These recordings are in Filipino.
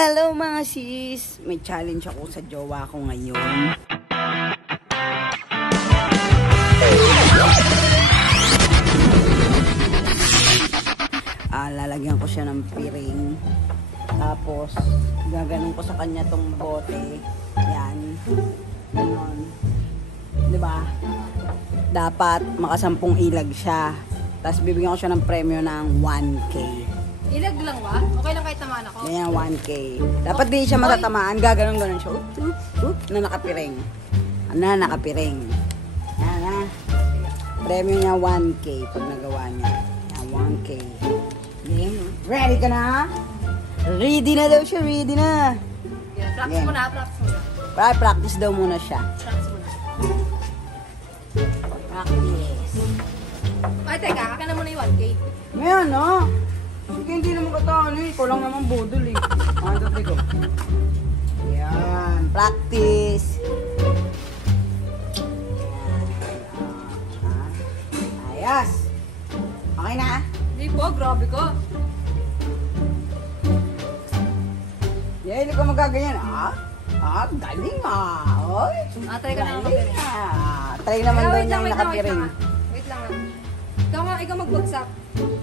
Hello mga sis! May challenge ako sa jowa ko ngayon. Lalagyan ko siya ng piring. Tapos, gaganon ko sa kanya tong bote. Yan. Ganon. Diba? Dapat makasampung ilag siya. Tapos bibigyan ko siya ng premyo ng 1K. Ilag lang ba? Okay lang kahit tamaan ako? Ganyan, 1K. Dapat di siya matatamaan. Gaganon-ganon siya. Na nakapiring. Na nakapiring. Yan ha. Premyo niya 1K pag nagawa niya. Yan, 1K. Game. Ready ka na? Ready na daw siya. Ready na. Yeah, practice muna. Practice muna. Practice daw muna siya. Practice muna. Practice. Ay, teka. Kaka na muna yung 1K. Ngayon, no? Sige, hindi naman kataan eh. Ikaw lang naman budol eh. Doon, go. Yan. Practice. Yan. Ayos. Okay na? Hindi po, grabe ko. Yeah, hindi ko magaganyan. Galing Oy. Try ka na ako Galing Try naman daw niya yung nakapiring. Wait lang. Ikaw nga, ikaw magbagsak.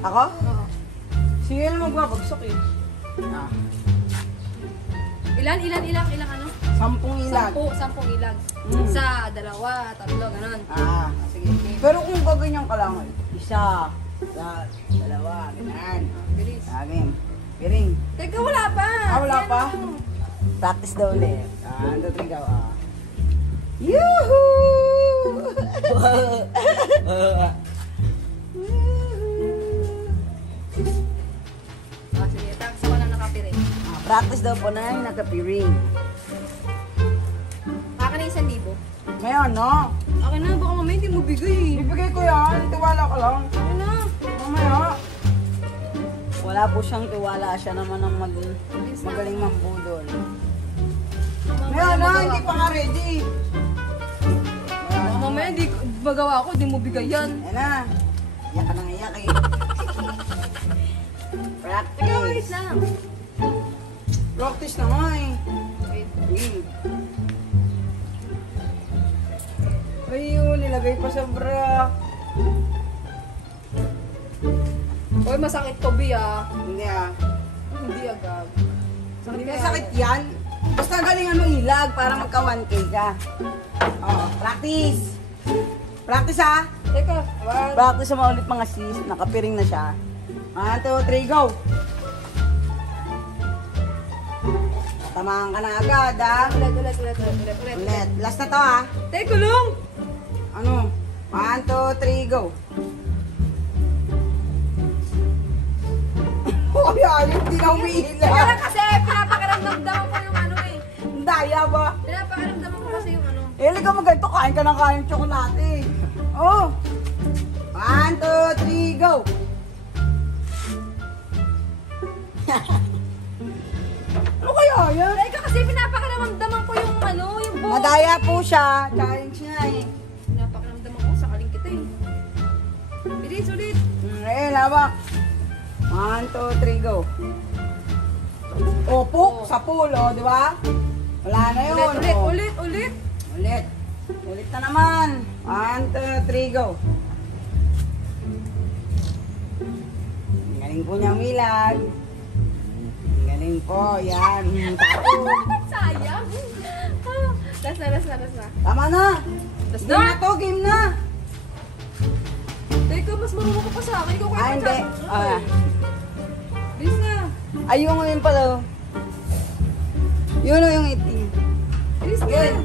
Ako? Oo. Sige lang magbabagsak eh. Ilan ano? 10 ilag. 10 ilag. Isa, dalawa, tatlo, ganon. Sige. Pero kung gaganyan ka lang, isa, dalawa, ganyan. Bilis. Game. Piring. Teka, wala pa. Wala Ayan, pa? ano. Practice daw ulit. 1, 2, 3, go. Yoo-hoo! Sige, practice ko na nakapiring. Practice daw po na yung nakapiring. Akin na 1,000. Ngayon, no? Akin na, baka mamaya hindi mo bigay. Ibigay ko yan. Tiwala ka lang. Akin na. Mamaya. Wala po siyang tiwala. Siya naman ang magaling mambudol. Ngayon na, hindi pa nga ready. Baka mamaya hindi magawa ko, hindi mo bigay yan. Ayan na. Iyak ka nang iyak eh. Teka, wait Practice. lang. Practice na nga eh. Wait. Ayun, nilagay pa sa bra. Uy, masakit to, Bi, ah. Hindi Hindi agad. Hindi na sakit yan. Basta galingan mo ilag para magka 1K ka. Practice. Practice Teka, Practice mo ulit mga sis. Nakapiring na siya. 1, 2, 3, go. Tamahan ka na agad ulit. Ulit. Last na to Teka lang. Ano? 1, 2, 3, go. Uy, ayun, hindi na umiila. Teka lang kasi, pinapakaramdaman ko yung ano eh. Daya ba? Pinapakaramdaman ko kasi yung ano. Eli ka magganto, kain ka ng kain tsokolate. 1, 2, 3, go. Ano kaya yan? Teka kasi, pinapakaramdaman ko yung ano, yung buhok. Madaya po siya. Challenge niya eh. Pinapakaramdaman ko, sakaling kita eh. Bilis, ulit. Lawak. 1, 2, 3, go. Opo, sa pool, di ba? Wala na yun. Ulit. Ulit na naman. 1, 2, 3, go. Ang galing po niya umilag. Ang galing po, yan. Sayang. Last na. Tama na. Last Game na? na to, game na. Teka, mas marunong ka pa sa akin. Ikaw kaya Hindi. Bilis na. Ayun ngayon pala. Yun o yung itim. Bilis na. Game.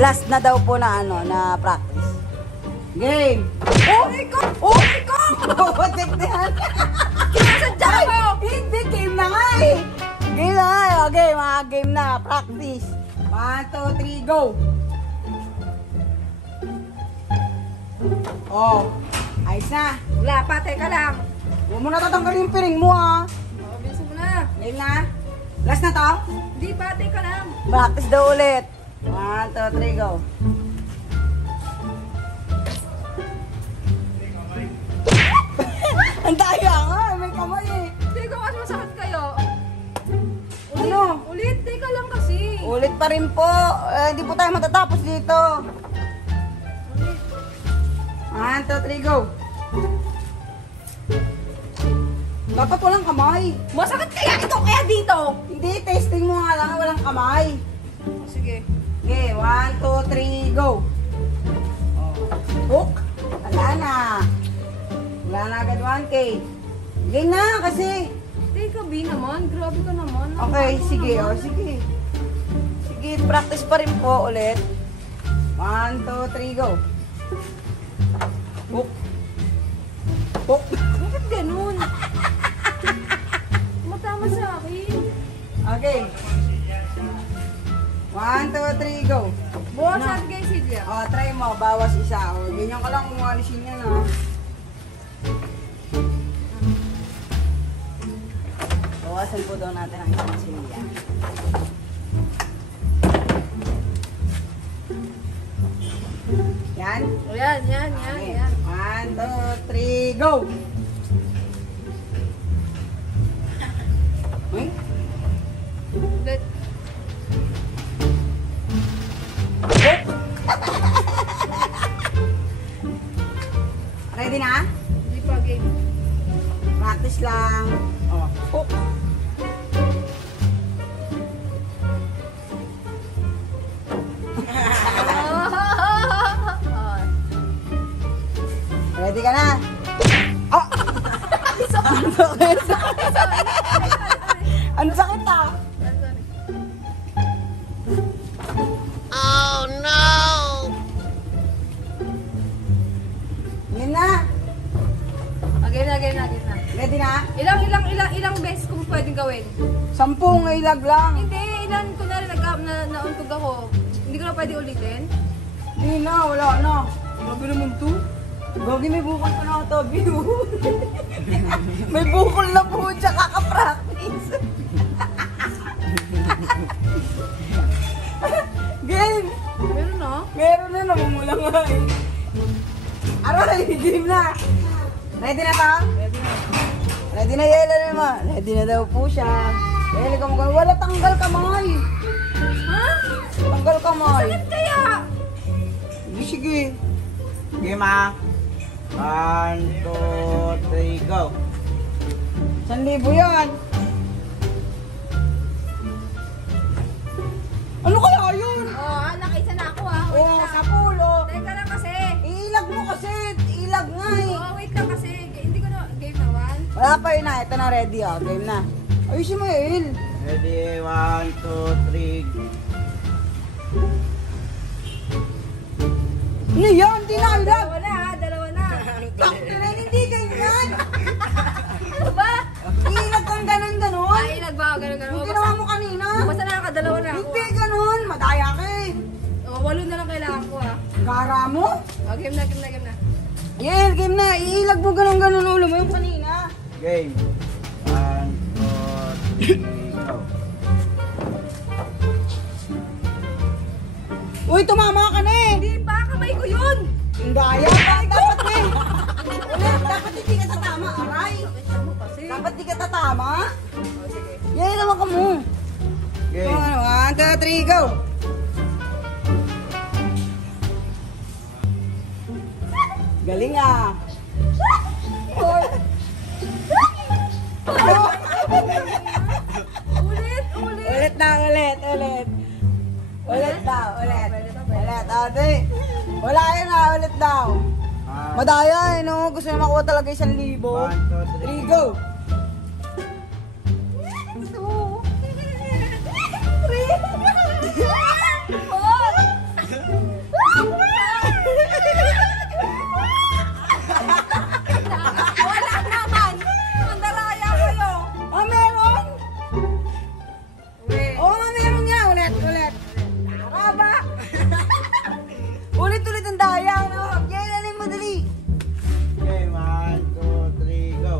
Last na daw po na na practice. Game. Oh! Check na yan. Kinasadya ko. Hindi, game na nga eh. Game na nga. Okay, mga game na. Practice. 1, 2, 3, go. Ayos na. Wala pa, teka lang. Huwag mo na tatanggalin yung piring mo Bilisan mo na. Game na. Last na to. Hindi pa, teka lang. Practice daw ulit. 1, 2, 3, go. Ang daya nga. May kamay eh. Hindi ko kasi masakit kayo. Ulit pa rin po. Hindi po tayo matatapos dito. 1, 2, 3, go. Dapat walang kamay. Masakit kaya ito kaya dito? Hindi, testing mo nga lang, walang kamay. Sige. Okay, 1, 2, 3, go. Hook. Wala na. Wala na agad 1K. Game na kasi. Teka, B naman. Grabe ka naman. Okay, Ako sige, naman. sige. Sige, practice pa rin po ulit. 1, 2, 3, go. Hook. Hook. Bakit ganun? Matama sa akin. Okay. 1, 2, 3, go. Bukas natin kay Silvia. Oh, try mo, bawas isa. Oh, ganyan ka lang kung alisin yan, ha. Bawasan po daw natin ang isang silya. Yan. O yan, yan, yan, Okay. yan. 1, 2, 3, go! Uy, Ulit. ready na? Hindi pa game. Practice lang. Oh, hook. Ready ka na? Oh! Ang sakit. Ang sakit ah. Yun na. Again na, again na, again na. Ready na? Ilang beses kung pwedeng gawin? 10 ilag lang. Hindi, kunwari nauntog ako. Hindi ko na pwede ulitin? Hindi na, wala na. Grabe naman to. Gagi, may bukol pa na ako, Toby. May bukol na po siya kaka-practice. Game! Meron na? Meron na, namumula nga eh. Aray, game na. Ready na ta? Pwede na. Ready na yelo naman. Ready na daw po siya. Yelo ka mo. Wala, tanggal kamay. Ha? Tanggal kamay. Bakit kaya? Sige, sige. Game ah. 1, 2, 3, go. 1,000 yan. Ano kaya yun? Nakaisa na ako ah. Oo, sa pulo. Teka lang kasi. Ilag mo kasi. Ilag nga eh. Wait lang kasi. Hindi ko na, game na one. Wala pa yun na. Ito na ready ah. Game na. Ayusin mo yun. Ready, 1, 2, 3. Ano yan? Hindi na ilag. Dalawa na ha, dalawa na. Taktinan, hindi ganyan. Ano ba? Ilag kang ganon-ganon. Ilag ba? Ganun. Yung ginawa mo kanina. Basta nakakadalawa na ako. Hindi ganon. Madaya ka eh. Walo na lang kailangan ko ha. Gara mo? Game na, game na, game na. Yel, game na. Iilag mo ganon-ganon ulo mo yung kanina. Game. 1, 2, 3, go. Uy, tumama ka na eh. Hindi pa, kamay ko yun! Ang daya pa. Dapat eh. Ulit, dapat hindi ka tatama. Aray. Mo kasi. Dapat hindi ka tatama. Sige. Yel, naman ka mo. Game. 1, 2, 3, go. Galing ah. Ulit! Ulit na, ulit. Ulit daw, ulit. Ulit, ate. Wala yun na, ulit daw. Madaya eh, no? Gusto na makuha talaga 1,000. 1, 2, 3, go. 3! Wala naman! Mandaraya kayo! Oh, meron? Wait. Oo, meron nga. Ulit. Tara ba? Ulit ang daya, no? Yan, alin mo, dali. Game. 1, 2, 3, go.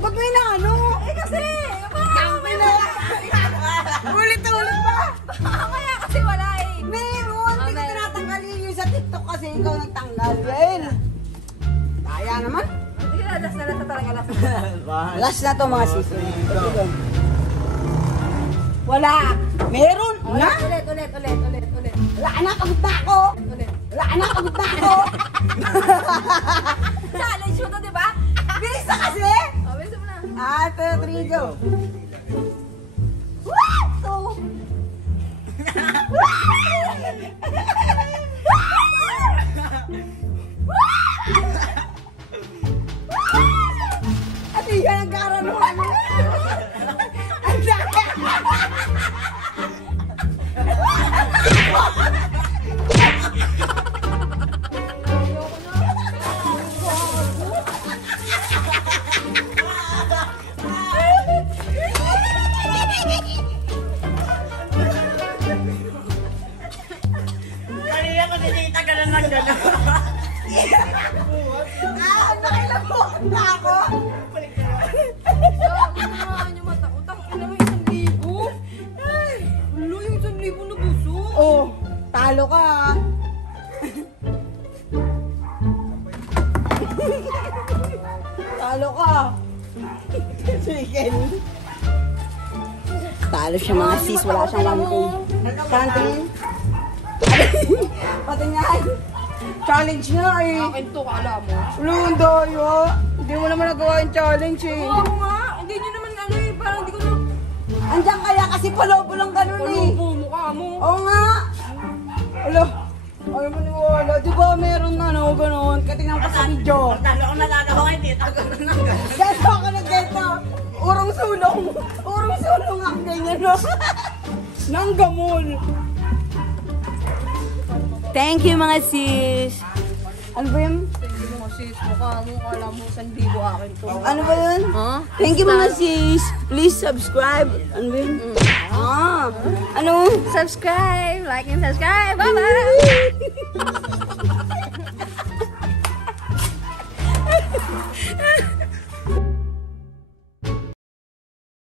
Ba't may naano? Kasi! Ulit pa. Kaya kasi wala eh! Meron, hindi ko meron. tinatanggal. kasi ikaw nagtanggal. Yael. Kaya naman. Sige, last na talaga, last na. One, Last na to mga sis. two, three, go. Wala. Meron. Na? Ulit. Wala na, kabit na ako. Ulit. Wala na, kabit na ako. Challenge mo to, di ba? Bilis na kasi. Oh, bilisan mo na. 1, 2, 3, go. At hindi ka nagkaranuhan. Ang dami. Kanina ko tinita ka na ng gano'n. Nakilabukan na ako. Ano yung mata ko? Tangina mo, 1,000. Ay, ulo yung 1,000 na buso. Oh, talo ka. Talo ka. Chicken. Talo siya mga sis, wala siyang 1K. Kanting. Pati nga. Challenge nga eh. Akin to, kala mo. Lundo, yo. Hindi mo naman nagawa yung challenge eh. Oo nga, hindi nyo naman ano eh, parang hindi ko na... Andiyan kaya kasi palobo lang ganun eh. Palubo mukha mo. Oo nga. Alo. Ay, maniwala. Di ba meron na ano, ganun? Katingnan ko sa video. Talo ko natatawa kay tita. Ganun ng gano'n. Geto ako na geto. Urong sulong. Urong sulong ang ganyan, no? Nang gamol. Thank you, mga sis. Ano ba yun? Hindi mo sis, mukha mo, kala mo 1,000 akin to. Ano ba yun? Huh? Thank you, mga sis. Please subscribe. Ano ba yun? Ah. Ano? Subscribe, like and subscribe. Bye-bye!